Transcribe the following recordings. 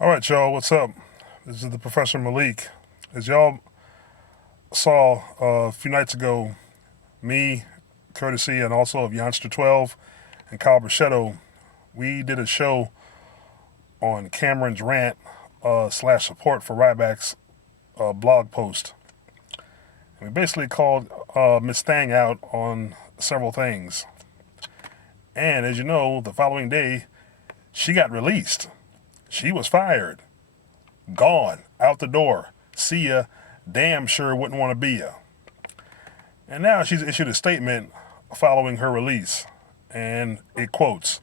All right, y'all, what's up? This is the Professor Malik. As y'all saw a few nights ago, me, courtesy and also of Youngster12 and Kyle Brachetto, we did a show on Cameron's rant slash support for Ryback's blog post. And we basically called Miss Thang out on several things. And as you know, the following day, she got released. She was fired, gone, out the door. See ya. Damn sure wouldn't want to be ya. And now she's issued a statement following her release, and it quotes,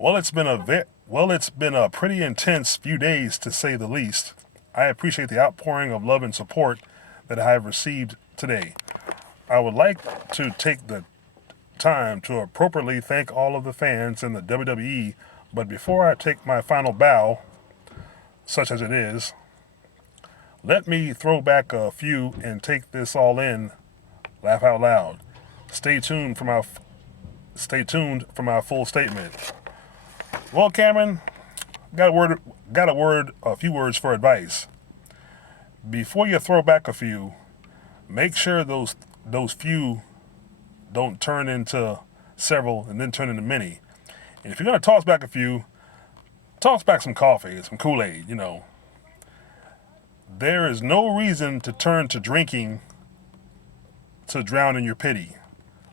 it's been a pretty intense few days to say the least. I appreciate the outpouring of love and support that I have received today. I would like to take the time to appropriately thank all of the fans in the WWE, but before I take my final bow, such as it is, let me throw back a few and take this all in. Laugh out loud. Stay tuned for my full statement. Well, Cameron, a few words for advice. Before you throw back a few, make sure those few don't turn into several and then turn into many. And if you're gonna toss back a few, toss back some coffee, some Kool-Aid. There is no reason to turn to drinking to drown in your pity.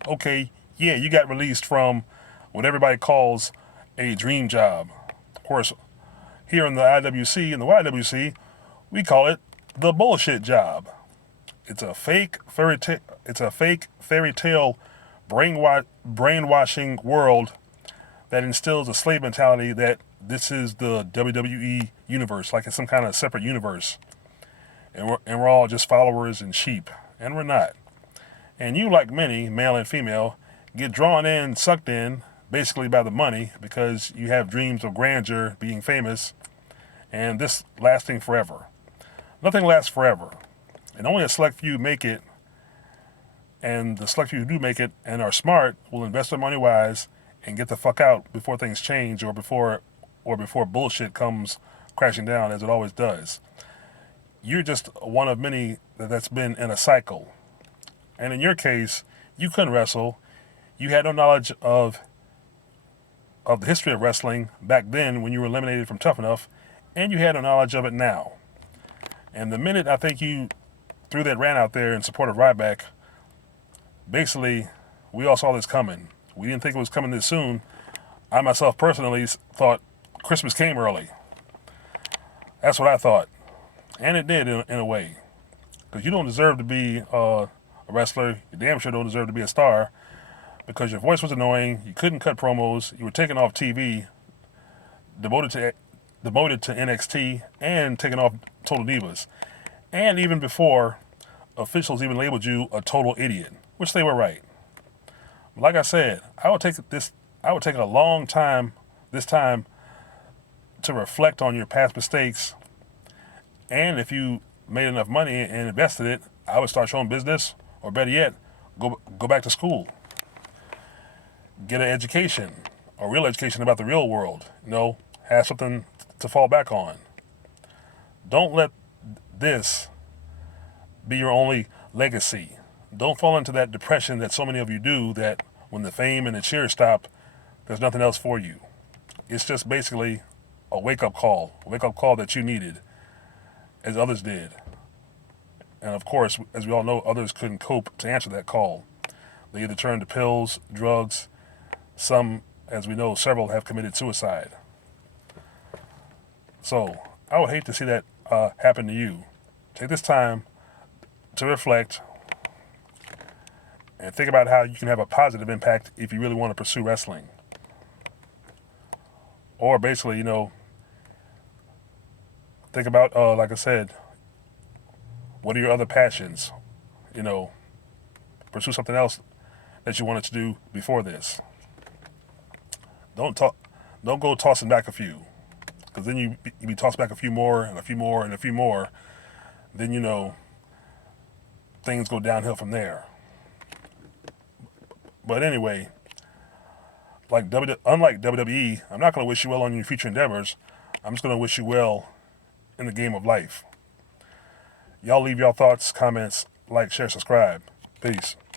Okay, yeah, you got released from what everybody calls a dream job. Of course, here in the IWC and the YWC, we call it the bullshit job. It's a fake fairy tale. It's a fake fairy tale brainwashing world that instills a slave mentality that this is the WWE universe, like it's some kind of separate universe, and we're all just followers and sheep, and we're not. And you, like many, male and female, get drawn in, sucked in, basically by the money because you have dreams of grandeur, being famous, and this lasting forever. Nothing lasts forever, and only a select few make it. And the select few who do make it and are smart will invest their money wise and get the fuck out before things change or before bullshit comes crashing down, as it always does. You're just one of many that's been in a cycle. And in your case, you couldn't wrestle. You had no knowledge of the history of wrestling back then when you were eliminated from Tough Enough, and you had no knowledge of it now. And the minute I think you threw that rant out there in support of Ryback, basically, we all saw this coming. We didn't think it was coming this soon. I myself personally thought Christmas came early. That's what I thought. And it did in a way. Because you don't deserve to be a wrestler. You damn sure don't deserve to be a star. Because your voice was annoying. You couldn't cut promos. You were taken off TV, devoted to NXT, and taken off Total Divas. And even before, officials even labeled you a total idiot, which they were right. Like I said, I would take a long time this time to reflect on your past mistakes, and if you made enough money and invested it, I would start showing business, or better yet, go back to school, get an education, a real education about the real world. Have something to fall back on. Don't let this be your only legacy. Don't fall into that depression that so many of you do, that when the fame and the cheers stop, there's nothing else for you. It's just basically a wake-up call that you needed, as others did. And of course, as we all know, others couldn't cope to answer that call. They either turned to pills, drugs. Some, as we know, several have committed suicide. So I would hate to see that happen to you. Take this time to reflect and think about how you can have a positive impact if you really want to pursue wrestling. Or basically, think about, like I said, what are your other passions? Pursue something else that you wanted to do before this. Don't go tossing back a few, because then you be tossed back a few more and a few more and a few more. Then things go downhill from there. But anyway, unlike WWE, I'm not going to wish you well on your future endeavors. I'm just going to wish you well in the game of life. Y'all leave y'all thoughts, comments, like, share, subscribe. Peace.